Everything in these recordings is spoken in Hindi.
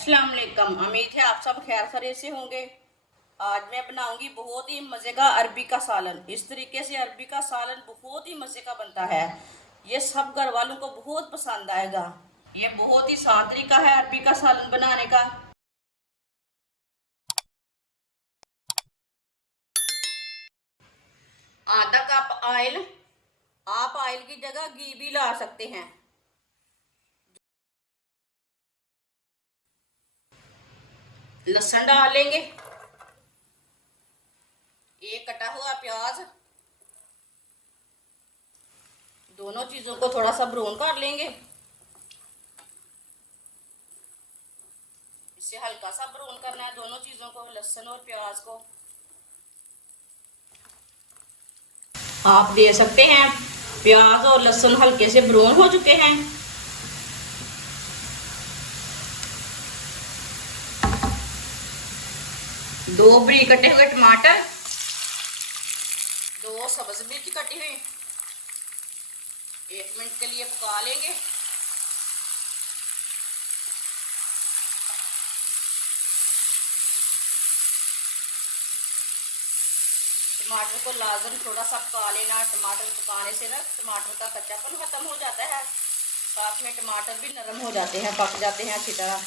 अस्सलाम वालेकुम। उम्मीद है आप सब खैर खैरियत से होंगे। आज मैं बनाऊंगी बहुत ही मज़े का अरबी का सालन। इस तरीके से अरबी का सालन बहुत ही मज़े का बनता है। ये सब घर वालों को बहुत पसंद आएगा। ये बहुत ही आसान तरीका है अरबी का सालन बनाने का। आधा कप ऑयल, आप ऑयल की जगह घी भी ला सकते हैं। लहसुन डालेंगे, एक कटा हुआ प्याज, दोनों चीज़ों को थोड़ा सा ब्राउन कर लेंगे। इसे हल्का सा ब्राउन करना है दोनों चीज़ों को, लहसुन और प्याज को। आप दे सकते हैं प्याज और लहसुन हल्के से ब्राउन हो चुके हैं। दो बड़ी कटे हुए टमाटर, दो सब्ज मिर्च कटी हुई, 1 मिनट के लिए पका लेंगे। टमाटर को लाजम थोड़ा सा पका लेना। टमाटर पकाने से ना टमाटर का कच्चापन खत्म हो जाता है, साथ में टमाटर भी नरम हो जाते हैं, पक जाते हैं अच्छी तरह।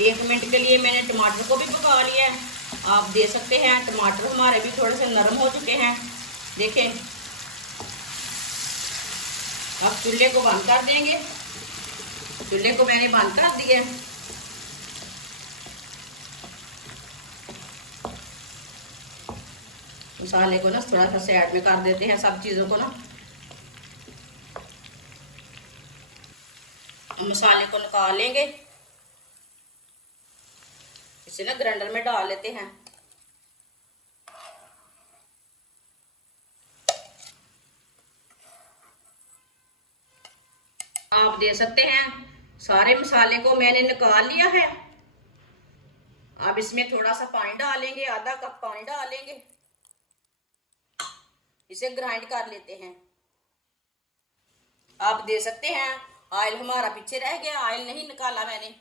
एक मिनट के लिए मैंने टमाटर को भी पका लिया है। आप दे सकते हैं टमाटर हमारे भी थोड़े से नरम हो चुके हैं, देखें। अब चूल्हे को बंद कर देंगे। चूल्हे को मैंने बंद कर दिया है। मसाले को ना थोड़ा सा साइड में कर देते हैं, सब चीज़ों को ना। मसाले को निकाल लेंगे, इसे ना ग्राइंडर में डाल लेते हैं। आप दे सकते हैं सारे मसाले को मैंने निकाल लिया है। अब इसमें थोड़ा सा पानी डालेंगे, आधा कप पानी डालेंगे, इसे ग्राइंड कर लेते हैं। आप दे सकते हैं ऑयल हमारा पीछे रह गया, ऑयल नहीं निकाला मैंने।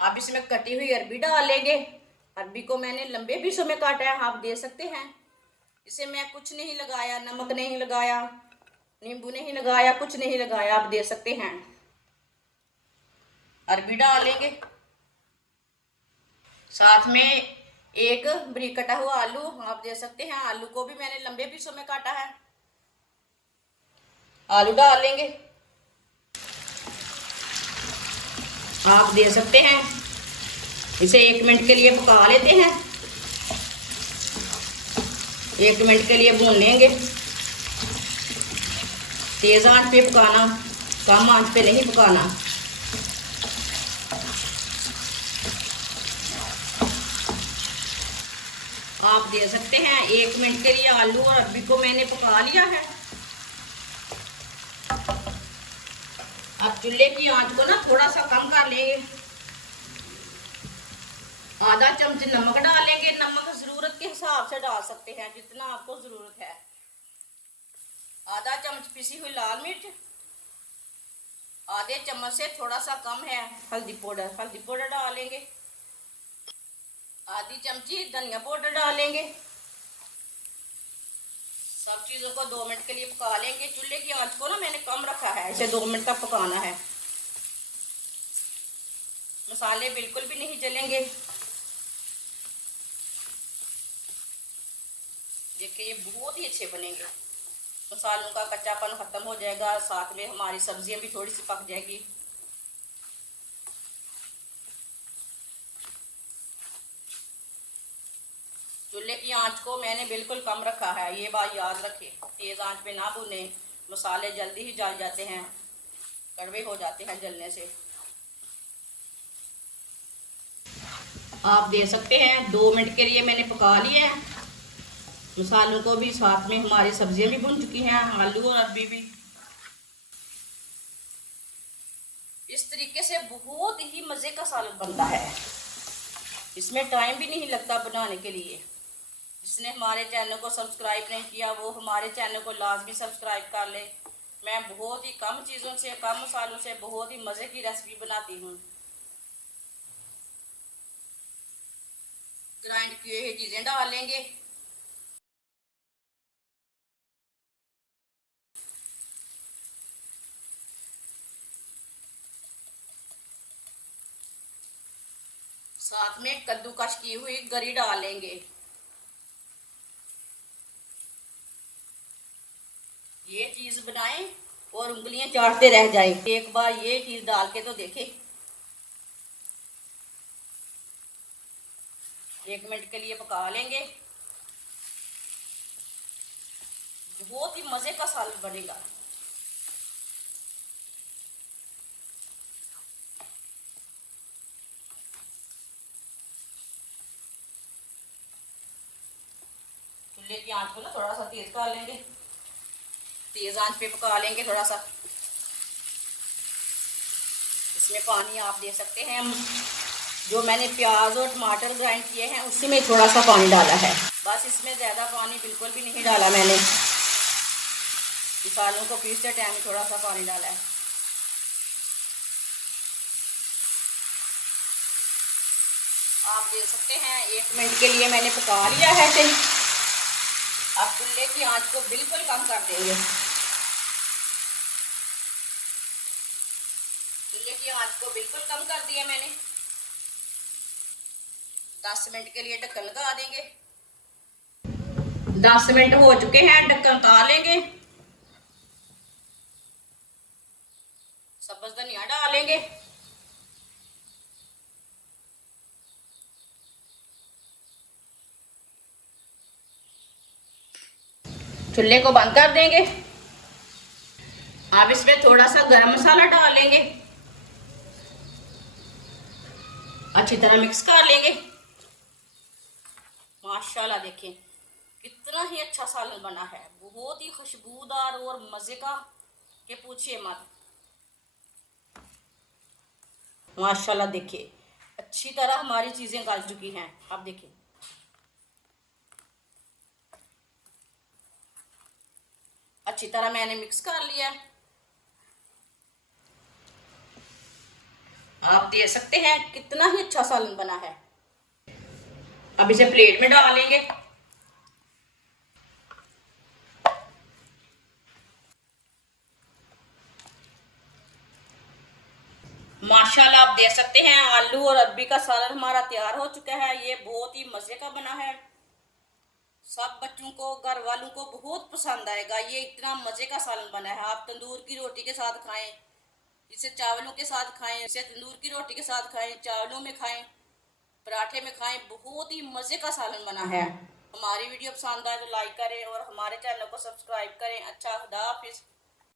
अब इसमें कटी हुई अरबी डाल लेंगे। अरबी को मैंने लंबे पीसों में काटा है, आप दे सकते हैं। इसे मैं कुछ नहीं लगाया, नमक नहीं लगाया, नींबू नहीं लगाया, कुछ नहीं लगाया, आप दे सकते हैं। अरबी डाल लेंगे, साथ में एक बारीक कटा हुआ आलू आप दे सकते हैं। आलू को भी मैंने लंबे पीसों में काटा है, आलू डाल लेंगे। आप दे सकते हैं, इसे 1 मिनट के लिए पका लेते हैं। 1 मिनट के लिए भून लेंगे। तेज आंच पे पकाना, कम आंच पे नहीं पकाना। आप दे सकते हैं 1 मिनट के लिए आलू और अरबी को मैंने पका लिया है। अब चूल्हे की आंच को ना थोड़ा सा कम कर लेंगे। आधा चम्मच नमक डालेंगे। नमक जरूरत के हिसाब से डाल सकते हैं, जितना आपको जरूरत है। आधा चम्मच पिसी हुई लाल मिर्च, आधे चम्मच से थोड़ा सा कम है हल्दी पाउडर डालेंगे। आधी चमची धनिया पाउडर डालेंगे। सब चीज़ों को 2 मिनट के लिए पका लेंगे। चूल्हे की आंच को ना मैंने कम रखा है, इसे 2 मिनट तक पकाना है। मसाले बिल्कुल भी नहीं जलेंगे। देखिए ये बहुत ही अच्छे बनेंगे। मसालों का कच्चापन खत्म हो जाएगा, साथ में हमारी सब्जियां भी थोड़ी सी पक जाएगी। चूल्हे की आंच को मैंने बिल्कुल कम रखा है, ये बात याद रखें। तेज आंच पे ना भूने, मसाले जल्दी ही जल जाते हैं, कड़वे हो जाते हैं जलने से। आप दे सकते हैं 2 मिनट के लिए मैंने पका लिया है। मसालों को भी, साथ में हमारी सब्जियां भी भुन चुकी हैं, आलू और अरबी भी। इस तरीके से बहुत ही मज़े का सालन बनता है। इसमें टाइम भी नहीं लगता बनाने के लिए। जिसने हमारे चैनल को सब्सक्राइब नहीं किया वो हमारे चैनल को लाजमी सब्सक्राइब कर ले। मैं बहुत ही कम चीज़ों से, कम मसालों से बहुत ही मज़े की रेसिपी बनाती हूँ। ग्राइंड किए हुए चीज़ें डाल लेंगे। साथ में कद्दूकश की हुई गरी डाल लेंगे। ये चीज़ बनाएं और उंगलियां चाटते रह जाएं। एक बार ये चीज़ डाल के तो देखें। 1 मिनट के लिए पका लेंगे। बहुत ही मज़े का सालन बनेगा। चूल्हे की आंच को ना थोड़ा सा तेज कर लेंगे। तेज आंच पे पका लेंगे थोड़ा सा। इसमें पानी आप दे सकते हैं। जो मैंने प्याज और टमाटर ग्राइंड किए हैं उसी में थोड़ा सा पानी डाला है। बस इसमें ज़्यादा पानी बिल्कुल भी नहीं डाला मैंने। मसालों को पीसते टाइम थोड़ा सा पानी डाला है। आप देख सकते हैं 1 मिनट के लिए मैंने पका लिया है इसे। अब चूल्हे की आंच को बिल्कुल कम कर देंगे। चूल्हे की आंच को बिल्कुल कम कर दिया मैंने। 10 मिनट के लिए ढक्कन लगा देंगे। 10 मिनट हो चुके हैं, ढक्कन उतार लेंगे। सब्ज धनिया डालेंगे। चूल्हे को बंद कर देंगे। अब इसमें थोड़ा सा गरम मसाला डाल लेंगे। अच्छी तरह मिक्स कर लेंगे। माशाल्लाह देखें कितना ही अच्छा सालन बना है। बहुत ही खुशबूदार और मज़े का के पूछिए मत। माशाल्लाह देखिए अच्छी तरह हमारी चीज़ें गल चुकी हैं। अब देखिए अच्छी तरह मैंने मिक्स कर लिया। आप देख सकते हैं कितना ही अच्छा सालन बना है। अब इसे प्लेट में डाल लेंगे। माशाल्लाह आप देख सकते हैं आलू और अरबी का सालन हमारा तैयार हो चुका है। ये बहुत ही मज़े का बना है। सब बच्चों को, घर वालों को बहुत पसंद आएगा। ये इतना मज़े का सालन बना है। आप तंदूर की रोटी के साथ खाएं, इसे चावलों के साथ खाएं, इसे तंदूर की रोटी के साथ खाएं, चावलों में खाएं, पराठे में खाएं। बहुत ही मज़े का सालन बना है। हमारी वीडियो पसंद आए तो लाइक करें और हमारे चैनल को सब्सक्राइब करें। अच्छा, खुदा हाफिज़।